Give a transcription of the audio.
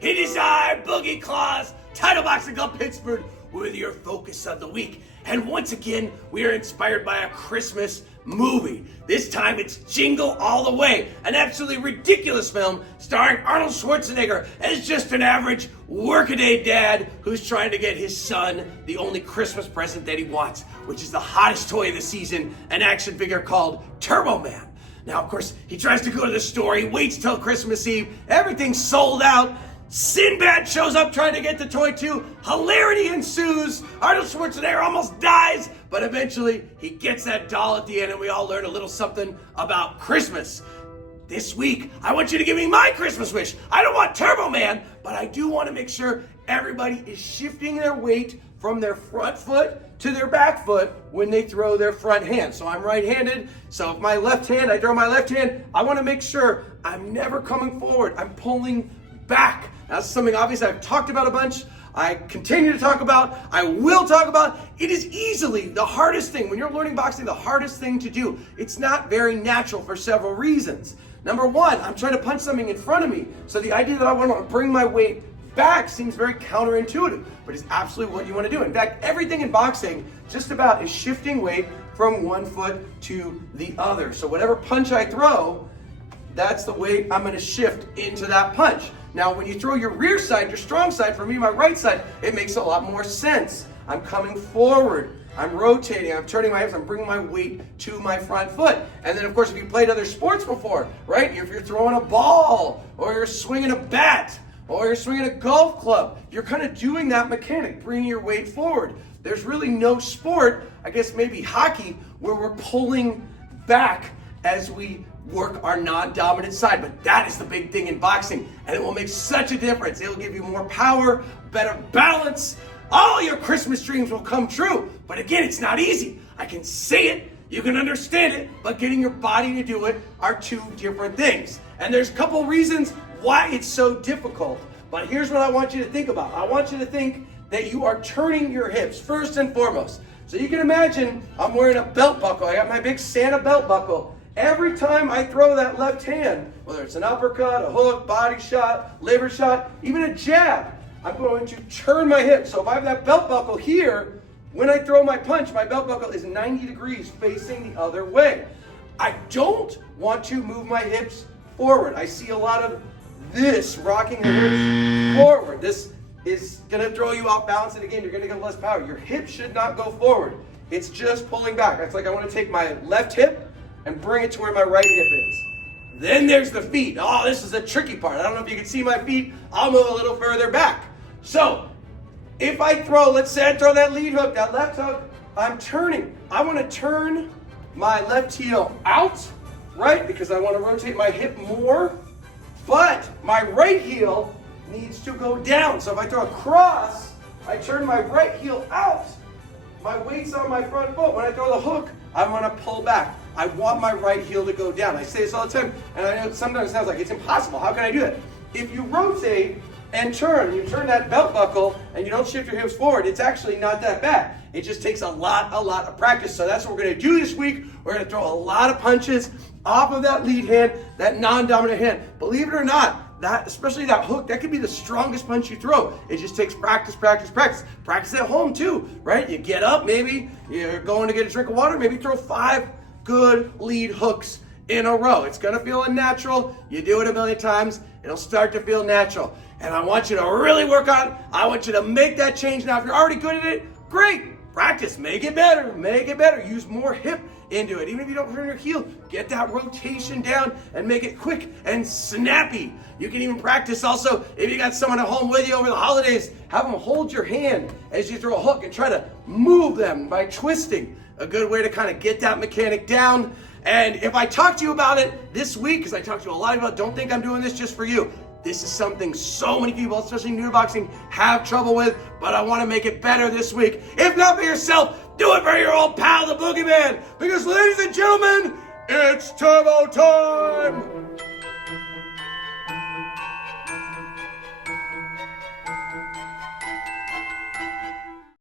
It is I, Boogie Claws, Title Boxing Club Pittsburgh, with your focus of the week. And once again, we are inspired by a Christmas movie. This time it's Jingle All the Way, an absolutely ridiculous film starring Arnold Schwarzenegger as just an average workaday dad who's trying to get his son the only Christmas present that he wants, which is the hottest toy of the season, an action figure called Turbo Man. Now, of course, he tries to go to the store, he waits till Christmas Eve, everything's sold out. Sinbad shows up trying to get the toy too. Hilarity ensues. Arnold Schwarzenegger almost dies, but eventually he gets that doll at the end and we all learn a little something about Christmas. This week, I want you to give me my Christmas wish. I don't want Turbo Man, but I do want to make sure everybody is shifting their weight from their front foot to their back foot when they throw their front hand. So I'm right-handed, so if my left hand, I throw my left hand, I want to make sure I'm never coming forward. I'm pulling back. That's something obviously I've talked about a bunch. I continue to talk about. I will talk about. It is easily the hardest thing. When you're learning boxing, the hardest thing to do. It's not very natural for several reasons. Number one, I'm trying to punch something in front of me. So the idea that I want to bring my weight back seems very counterintuitive, but it's absolutely what you want to do. In fact, everything in boxing just about is shifting weight from one foot to the other. So whatever punch I throw, that's the weight I'm going to shift into that punch. Now, when you throw your rear side, your strong side, for me, my right side, it makes a lot more sense. I'm coming forward, I'm rotating, I'm turning my hips, I'm bringing my weight to my front foot. And then, of course, if you played other sports before, right? If you're throwing a ball, or you're swinging a bat, or you're swinging a golf club, you're kind of doing that mechanic, bringing your weight forward. There's really no sport, I guess maybe hockey, where we're pulling back as we work our non-dominant side, but that is the big thing in boxing, and it will make such a difference. It will give you more power, better balance. All your Christmas dreams will come true, but again, it's not easy. I can say it, you can understand it, but getting your body to do it are two different things. And there's a couple reasons why it's so difficult, but here's what I want you to think about. I want you to think that you are turning your hips first and foremost. So you can imagine I'm wearing a belt buckle. I got my big Santa belt buckle. Every time I throw that left hand, whether it's an uppercut, a hook, body shot, liver shot, even a jab, I'm going to turn my hips. So if I have that belt buckle here, when I throw my punch, my belt buckle is 90 degrees facing the other way. I don't want to move my hips forward. I see a lot of this, rocking the hips forward. This is going to throw you off balance, and again, you're going to get less power. Your hips should not go forward. It's just pulling back. It's like I want to take my left hip and bring it to where my right hip is. Then there's the feet. Oh, this is the tricky part. I don't know if you can see my feet. I'll move a little further back. So, if I throw, let's say I throw that lead hook, that left hook, I'm turning. I want to turn my left heel out, right? Because I want to rotate my hip more. But my right heel needs to go down. So if I throw a cross, I turn my right heel out. My weight's on my front foot. When I throw the hook, I want to pull back. I want my right heel to go down. I say this all the time, and I know sometimes it sounds like it's impossible. How can I do that? If you rotate and turn, you turn that belt buckle, and you don't shift your hips forward, it's actually not that bad. It just takes a lot of practice. So that's what we're going to do this week. We're going to throw a lot of punches off of that lead hand, that non-dominant hand. Believe it or not, that, especially that hook, that could be the strongest punch you throw. It just takes practice. Practice at home too, right? You get up, maybe you're going to get a drink of water, maybe throw 5 good lead hooks in a row. It's gonna feel unnatural. You do it a million times, it'll start to feel natural. And I want you to really work on it. I want you to make that change. Now, if you're already good at it, great. Practice, make it better. Use more hip into it. Even if you don't turn your heel, get that rotation down and make it quick and snappy. You can even practice also, if you got someone at home with you over the holidays, have them hold your hand as you throw a hook and try to move them by twisting. A good way to kind of get that mechanic down. And if I talk to you about it this week, because I talk to you a lot about, don't think I'm doing this just for you. This is something so many people, especially new to boxing, have trouble with, but I want to make it better this week. If not for yourself, do it for your old pal, the Boogeyman. Because ladies and gentlemen, it's Turbo time!